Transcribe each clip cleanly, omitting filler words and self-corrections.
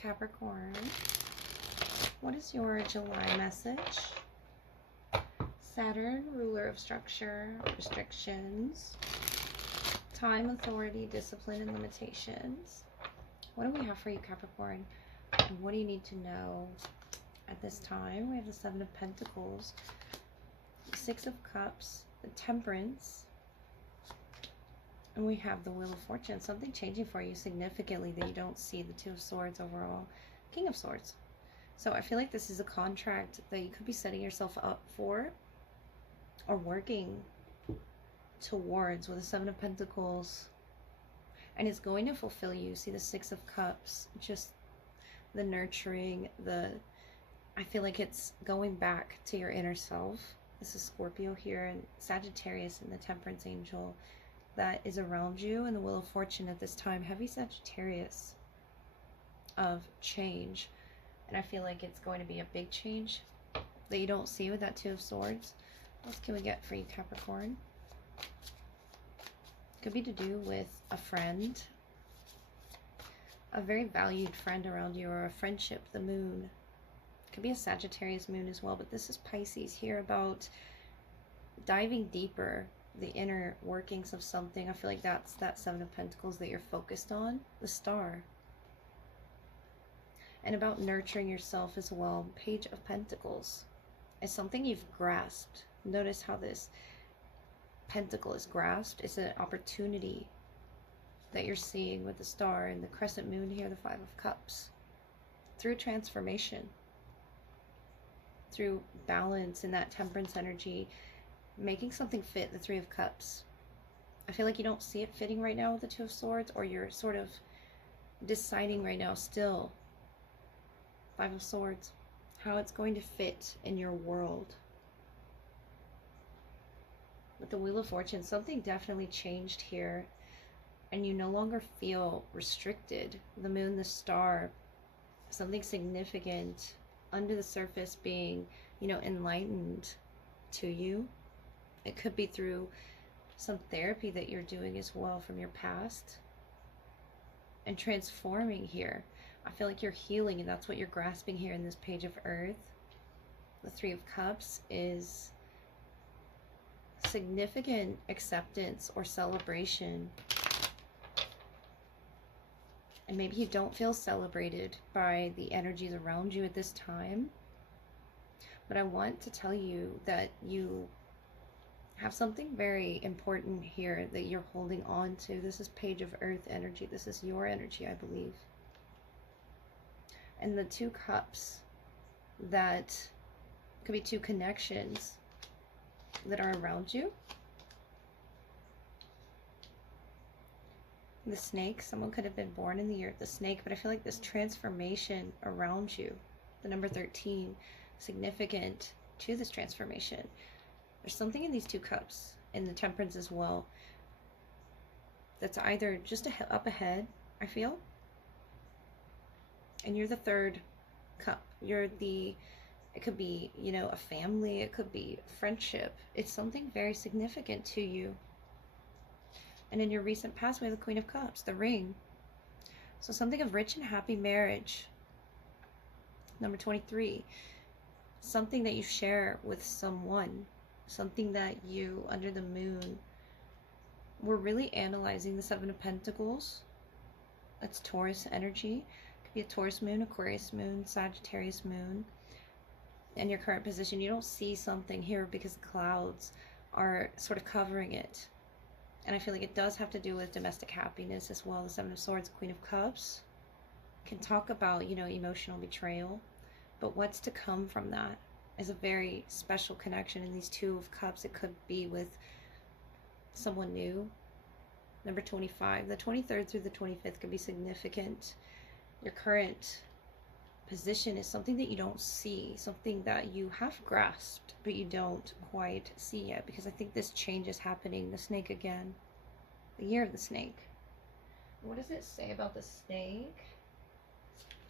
Capricorn. What is your July message? Saturn, ruler of structure, restrictions, time, authority, discipline, and limitations. What do we have for you, Capricorn? And what do you need to know at this time? We have the Seven of Pentacles, the Six of Cups, the Temperance, and we have the Wheel of Fortune. Something changing for you significantly that you don't see. The Two of Swords overall, King of Swords. So I feel like this is a contract that you could be setting yourself up for or working towards with the Seven of Pentacles, and it's going to fulfill you. See the Six of Cups, just the nurturing, I feel like it's going back to your inner self. This is Scorpio here, and Sagittarius and the Temperance Angel that is around you, and the Wheel of Fortune at this time. Heavy Sagittarius of change, and I feel like it's going to be a big change that you don't see with that Two of Swords. What else can we get for you, Capricorn? Could be to do with a friend, a very valued friend around you, or a friendship, the moon. Could be a Sagittarius moon as well, but this is Pisces here, about diving deeper, the inner workings of something. I feel like that's that Seven of Pentacles that you're focused on, the Star. And about nurturing yourself as well. Page of Pentacles is something you've grasped. Notice how this pentacle is grasped. It's an opportunity that you're seeing with the Star and the crescent moon here, the Five of Cups. Through transformation, through balance and that temperance energy, making something fit, the Three of Cups. I feel like you don't see it fitting right now with the Two of Swords, or you're sort of deciding right now still, Five of Swords, how it's going to fit in your world. With the Wheel of Fortune, something definitely changed here, and you no longer feel restricted. The moon, the Star, something significant under the surface being, you know, enlightened to you. It could be through some therapy that you're doing as well from your past, and transforming here. I feel like you're healing, and that's what you're grasping here in this Page of Earth. The Three of Cups is significant acceptance or celebration, and maybe you don't feel celebrated by the energies around you at this time, but I want to tell you that you have something very important here that you're holding on to. This is Page of Earth energy. This is your energy, I believe. And the Two Cups, that could be two connections that are around you. The Snake, someone could have been born in the year of the Snake, but I feel like this transformation around you, the number 13, significant to this transformation. There's something in these Two Cups, in the Temperance as well, that's either just up ahead, I feel, and you're the third cup. You're the, it could be, you know, a family, it could be friendship. It's something very significant to you. And in your recent past, we have the Queen of Cups, the Ring. So something of rich and happy marriage. Number 23, something that you share with someone, something that you, under the moon, we're really analyzing the Seven of Pentacles. That's Taurus energy. It could be a Taurus moon, Aquarius moon, Sagittarius moon. And your current position, you don't see something here because the clouds are sort of covering it. And I feel like it does have to do with domestic happiness as well. The Seven of Swords, Queen of Cups, can talk about, you know, emotional betrayal. But what's to come from that is a very special connection. In these Two of Cups, it could be with someone new. Number 25, the 23rd through the 25th could be significant. Your current position is something that you don't see, something that you have grasped, but you don't quite see yet, because I think this change is happening. The Snake again, the year of the Snake. What does it say about the Snake?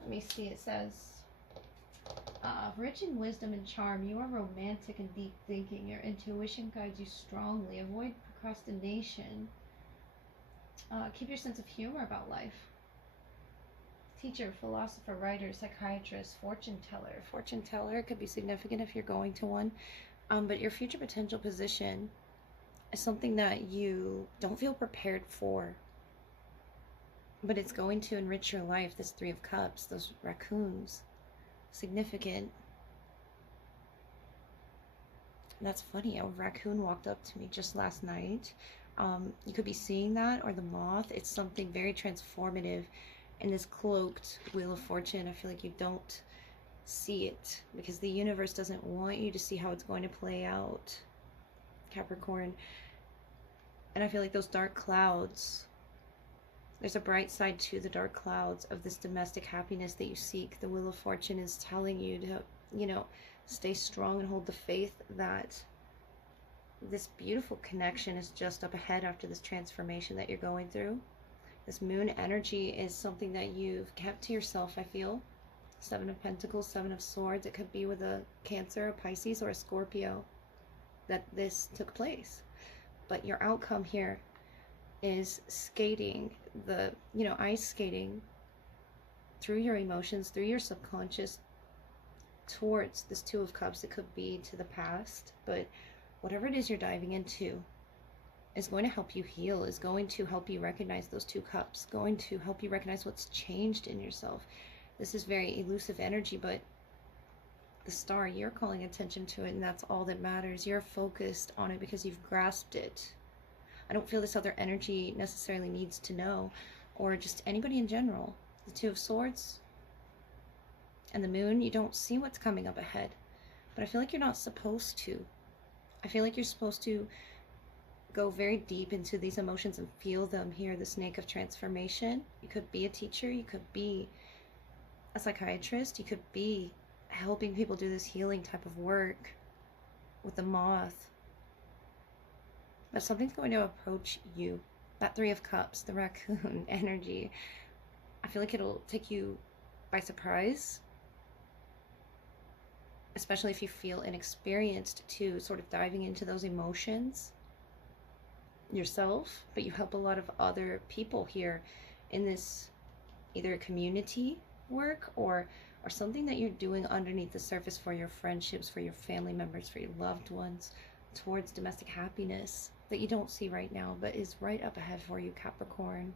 Let me see. It says, rich in wisdom and charm, you are romantic and deep thinking. Your intuition guides you strongly. Avoid procrastination. Keep your sense of humor about life. Teacher, philosopher, writer, psychiatrist, fortune teller. Fortune teller could be significant if you're going to one. But your future potential position is something that you don't feel prepared for. But it's going to enrich your life. This Three of Cups, those raccoons. Significant. And that's funny. A raccoon walked up to me just last night. You could be seeing that, or the moth. It's something very transformative. In this cloaked Wheel of Fortune, I feel like you don't see it because the universe doesn't want you to see how it's going to play out, Capricorn. And I feel like those dark clouds, there's a bright side to the dark clouds of this domestic happiness that you seek. The Wheel of Fortune is telling you to, stay strong and hold the faith that this beautiful connection is just up ahead after this transformation that you're going through. This moon energy is something that you've kept to yourself, I feel. Seven of Pentacles, Seven of Swords. It could be with a Cancer, a Pisces, or a Scorpio that this took place. But your outcome here is skating, ice skating through your emotions, through your subconscious, towards this Two of Cups. It could be to the past, but whatever it is you're diving into is going to help you heal, is going to help you recognize those Two Cups, going to help you recognize what's changed in yourself. This is very elusive energy, but the star, you're calling attention to it, and that's all that matters. You're focused on it because you've grasped it. I don't feel this other energy necessarily needs to know, or just anybody in general. The Two of Swords and the moon, you don't see what's coming up ahead, but I feel like you're not supposed to. I feel like you're supposed to go very deep into these emotions and feel them here. The Snake of Transformation. You could be a teacher, you could be a psychiatrist, you could be helping people do this healing type of work with the moth. But something's going to approach you. That Three of Cups, the raccoon energy, I feel like it'll take you by surprise, especially if you feel inexperienced to sort of diving into those emotions yourself. But you help a lot of other people here in this either community work or something that you're doing underneath the surface for your friendships, for your family members, for your loved ones, towards domestic happiness that you don't see right now but is right up ahead for you, Capricorn.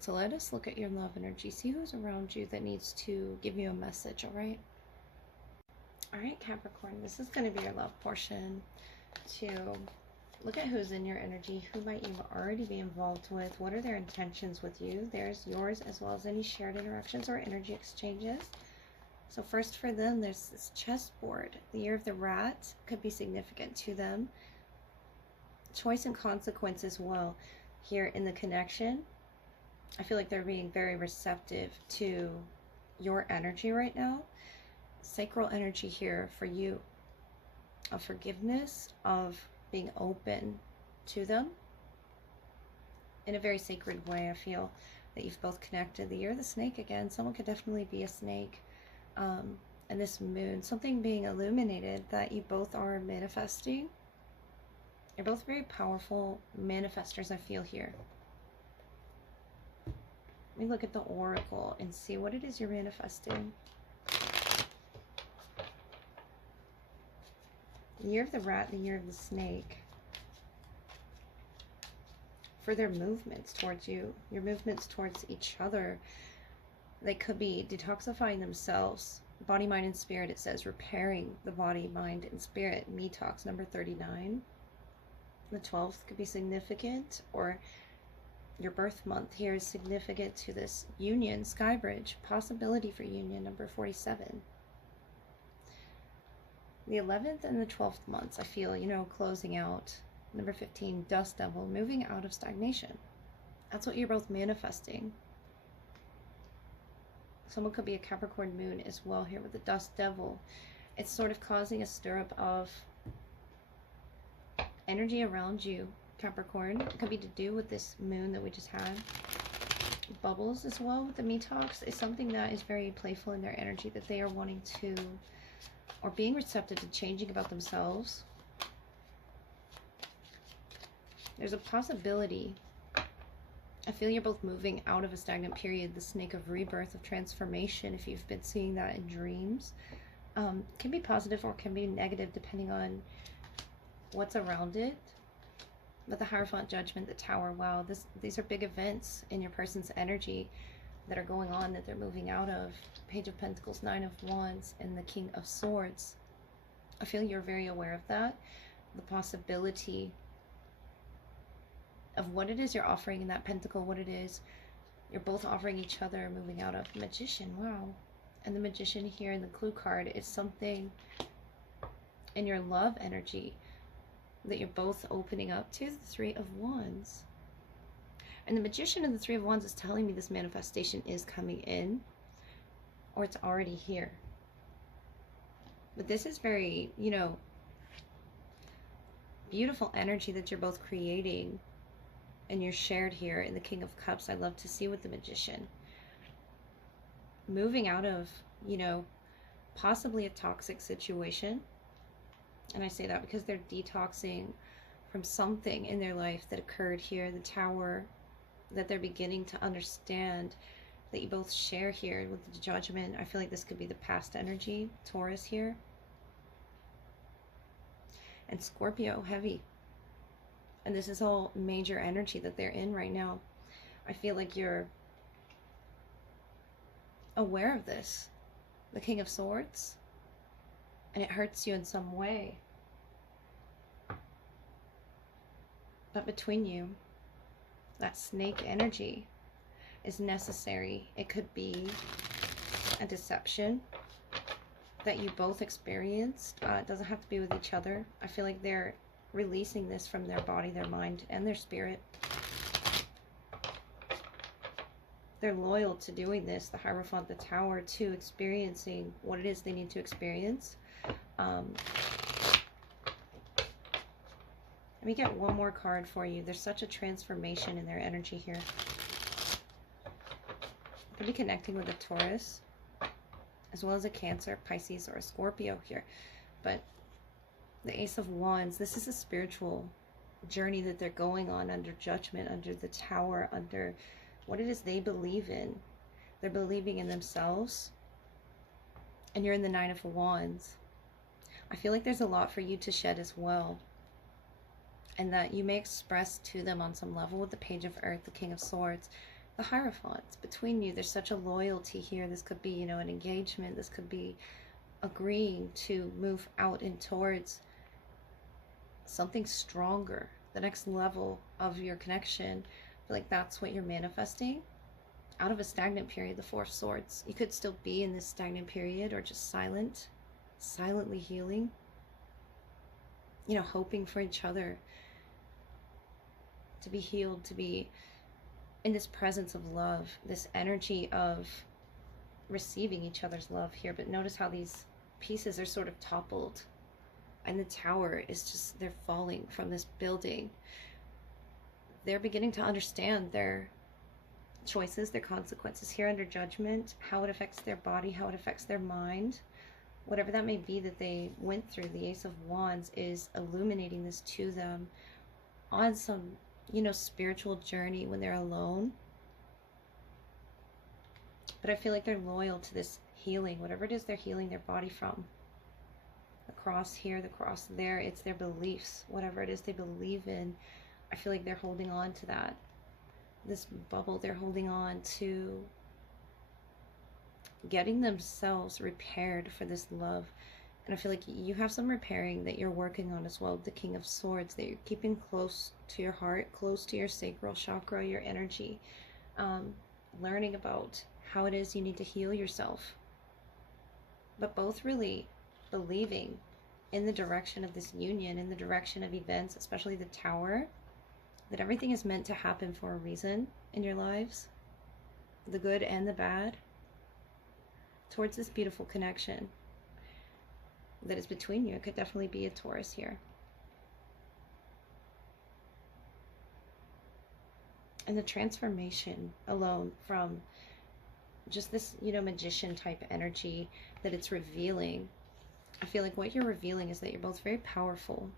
So let us look at your love energy. See who's around you that needs to give you a message, all right? All right, Capricorn, this is going to be your love portion. To look at who's in your energy, who might you already be involved with, what are their intentions with you. There's yours, as well as any shared interactions or energy exchanges. So first for them, there's this chessboard. The Year of the Rat could be significant to them. Choice and consequence as well here in the connection. I feel like they're being very receptive to your energy right now. Sacral energy here for you, of forgiveness, of being open to them in a very sacred way. I feel that you've both connected. The Year of the Snake, again, someone could definitely be a snake. And this moon, something being illuminated that you both are manifesting. You're both very powerful manifestors, I feel here. Let me look at the oracle and see what it is you're manifesting. The Year of the Rat, the Year of the Snake. For their movements towards you, your movements towards each other, they could be detoxifying themselves. Body, mind, and spirit, it says repairing the body, mind, and spirit. Me Talks number 39. The 12th could be significant, or your birth month here is significant to this union. Skybridge, possibility for union, number 47. The 11th and the 12th months, I feel, closing out. Number 15, Dust Devil, moving out of stagnation. That's what you're both manifesting. Someone could be a Capricorn moon as well here with the Dust Devil. It's sort of causing a stir-up of energy around you, Capricorn. It could be to do with this moon that we just had. Bubbles as well with the Me Talks is something that is very playful in their energy, that they are wanting to, or being receptive to changing about themselves. There's a possibility I feel you're both moving out of a stagnant period, the snake of rebirth, of transformation, if you've been seeing that in dreams. Can be positive or can be negative depending on what's around it. But the Hierophant, Judgment, the Tower, wow, these are big events in your person's energy that are going on, that they're moving out of. Page of Pentacles, Nine of Wands, and the King of Swords. I feel you're very aware of that. The possibility of what it is you're offering in that pentacle, what it is you're both offering each other, moving out of. Magician, wow. And the Magician here in the clue card is something in your love energy that you're both opening up to. The Three of Wands. And the Magician and the Three of Wands is telling me this manifestation is coming in, or it's already here. But this is very, you know, beautiful energy that you're both creating and you're shared here in the King of Cups. I love to see with the Magician. Moving out of, you know, possibly a toxic situation. And I say that because they're detoxing from something in their life that occurred here. The Tower, that they're beginning to understand that you both share here with the Judgment. I feel like this could be the past energy, Taurus here. And Scorpio, heavy. And this is all major energy that they're in right now. I feel like you're aware of this. The King of Swords. And it hurts you in some way. But between you, that snake energy is necessary. It could be a deception that you both experienced. It doesn't have to be with each other. I feel like they're releasing this from their body, their mind, and their spirit. They're loyal to doing this, the Hierophant, the Tower, to experiencing what it is they need to experience. Let me get one more card for you. There's such a transformation in their energy here. Could be connecting with a Taurus, as well as a Cancer, Pisces, or a Scorpio here. But the Ace of Wands, this is a spiritual journey that they're going on under Judgment, under the Tower, under what it is they believe in. They're believing in themselves. And you're in the Nine of Wands. I feel like there's a lot for you to shed as well. And that you may express to them on some level with the Page of Earth, the King of Swords, the Hierophant. Between you, there's such a loyalty here. This could be, you know, an engagement. This could be agreeing to move out and towards something stronger, the next level of your connection. I feel like that's what you're manifesting out of a stagnant period, the Four of Swords. You could still be in this stagnant period or just silently healing, you know, hoping for each other to be healed, to be in this presence of love, this energy of receiving each other's love here. But notice how these pieces are sort of toppled, and the Tower is just, they're falling from this building. They're beginning to understand their choices, their consequences here under Judgment, how it affects their body, how it affects their mind, whatever that may be that they went through. The Ace of Wands is illuminating this to them on some, you know, spiritual journey when they're alone. But I feel like they're loyal to this healing, whatever it is they're healing their body from. The cross here, the cross there, it's their beliefs, whatever it is they believe in. I feel like they're holding on to that. This bubble, they're holding on to getting themselves repaired for this love. And I feel like you have some repairing that you're working on as well. The King of Swords, that you're keeping close to your heart, close to your sacral chakra, your energy. Learning about how it is you need to heal yourself. But both really believing in the direction of this union, in the direction of events, especially the Tower, that everything is meant to happen for a reason in your lives, the good and the bad, towards this beautiful connection that is between you. It could definitely be a Taurus here. And the transformation alone from just this, you know, magician type energy that it's revealing. I feel like what you're revealing is that you're both very powerful.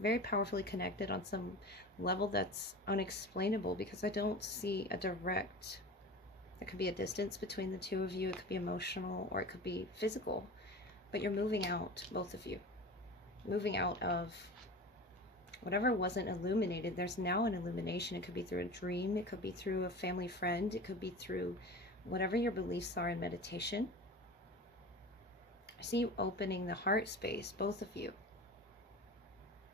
very powerfully connected on some level that's unexplainable, because I don't see a direct, there could be a distance between the two of you. It could be emotional or it could be physical, but you're moving out, both of you. Moving out of whatever wasn't illuminated. There's now an illumination. It could be through a dream. It could be through a family friend. It could be through whatever your beliefs are in meditation. I see you opening the heart space, both of you.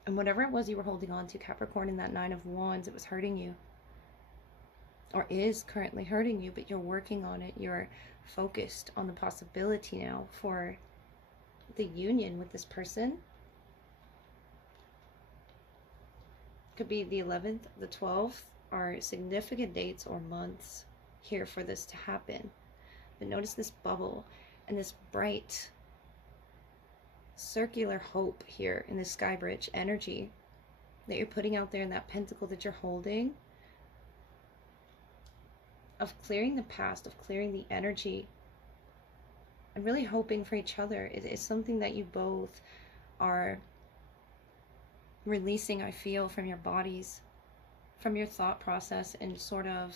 And whatever it was you were holding on to, Capricorn, in that Nine of Wands, it was hurting you. Or is currently hurting you, but you're working on it. You're focused on the possibility now for the union with this person. Could be the 11th, the 12th are significant dates or months here for this to happen. But notice this bubble and this bright circular hope here in the sky bridge energy that you're putting out there, in that pentacle that you're holding, of clearing the past, of clearing the energy, and really hoping for each other. It is something that you both are releasing, I feel, from your bodies, from your thought process, and sort of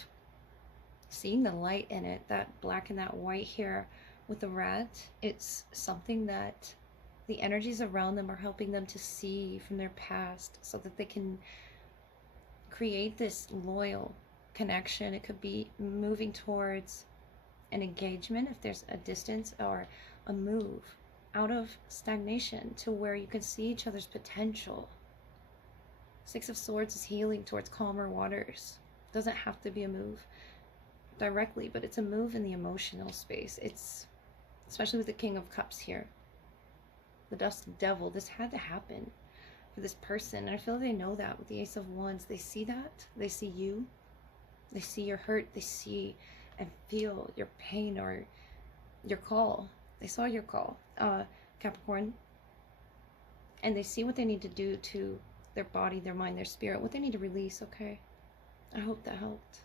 seeing the light in it, that black and that white here with the rat. It's something that the energies around them are helping them to see from their past, so that they can create this loyal connection. It could be moving towards an engagement if there's a distance, or a move out of stagnation to where you can see each other's potential. Six of Swords is healing towards calmer waters. Doesn't have to be a move directly, but it's a move in the emotional space. It's, especially with the King of Cups here, the Dust Devil, this had to happen for this person. And I feel they know that with the Ace of Wands. They see that. They see you. They see your hurt. They see and feel your pain or your call. They saw your call, Capricorn. And they see what they need to do to their body, their mind, their spirit, what they need to release, okay? I hope that helped.